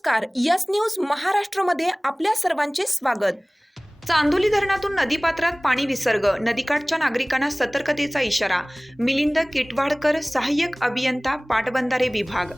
नमस्कार. Yes news महाराष्ट्रमध्ये आपल्या सर्वांचे स्वागत. चांदोली धरणातून नदीपात्रात पाणी विसर्ग नदीकाठच्या नागरिकांना सतर्कतेचा इशारा मिलिंद किटवाडकर सहाय्यक अभियंता पाटबंधारे विभाग.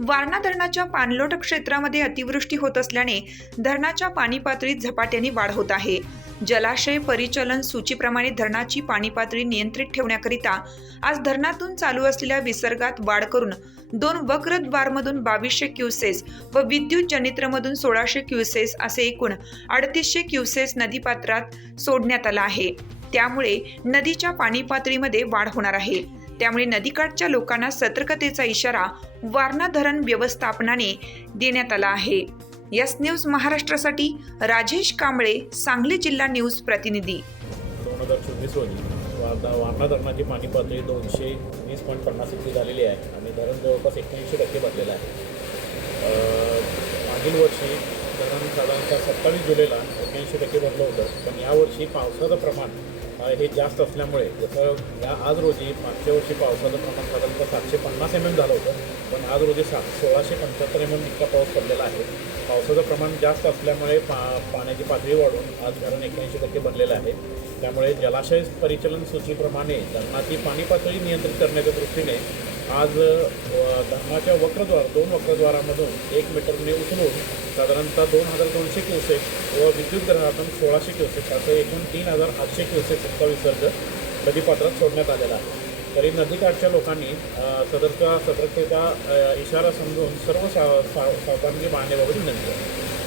वारणा धरणाच्या पाणलोट क्षेत्रामध्ये अतिवृष्टी होत असल्याने धरणाच्या पाणी पातळीत झपाट्याने वाढ होत आहे. जलाशय परिचलन सूचीप्रमाणे धरणाची पाणी पातळी नियंत्रित ठेवण्याकरिता आज धरणातून चालू असलेल्या विसर्गात वाढ करून दोन वक्रद्वारमधून बावीसशे क्युसेस व विद्युत जनित्रमधून सोळाशे क्युसेस असे एकूण अडतीसशे क्युसेस नदीपात्रात सोडण्यात आला आहे. त्यामुळे नदीच्या पाणी पातळीमध्ये वाढ होणार आहे. त्यामुळे नदीकाठच्या लोकांना सतर्कतेचा इशारा वारणा धरण व्यवस्थापनाने देण्यात आला आहे. यस न्यूज महाराष्ट्रासाठी राजेश कांबळे सांगली जिल्हा न्यूज प्रतिनिधी. दोन हजार चोवीस रोजी वारणा वारणा धरणाची पाणी पातळी दोनशे वीस पॉईंट पन्नास इतकी झालेली आहे आणि धरण जवळपास एक्क्याऐंशी टक्के भरलेलं आहे. मागील वर्षी साधारणतः सत्तावीस जुलैला एक्क्याऐंशी टक्के भरलं होतं. पण यावर्षी पावसाचं प्रमाण हे जास्त असल्यामुळे जसं या आज रोजी मागच्या वर्षी पावसाचं प्रमाण साधारणतः सातशे पन्नास एम एम झालं होतं. पण आज रोजी सात सोळाशे पंच्याहत्तर एम एम इतका पाऊस पडलेला आहे. पावसाचं प्रमाण जास्त असल्यामुळे पा पाण्याची पातळी वाढून आज धरण एक्क्याऐंशी टक्के भरलेलं आहे. त्यामुळे जलाशय परिचलन सूचीप्रमाणे धरणाची पाणी पातळी नियंत्रित करण्याच्या दृष्टीने आज धर्माच्या धरणाच्या वक्रद्वार दोन वक्रद्वारामधून एक मीटरने उचलून साधारणतः दोन हजार दोनशे क्युसेक व विद्युत ग्रहातून सोळाशे क्युसेक असं एकूण तीन हजार आठशे क्युसेक इतका विसर्ग नदीपात्रात सोडण्यात आलेला आहे. तरी नदीकाठच्या लोकांनी अ, सतर्कतेचा इशारा समजून सर्व सा सावधानगी बांधण्याबाबत विनंती आहे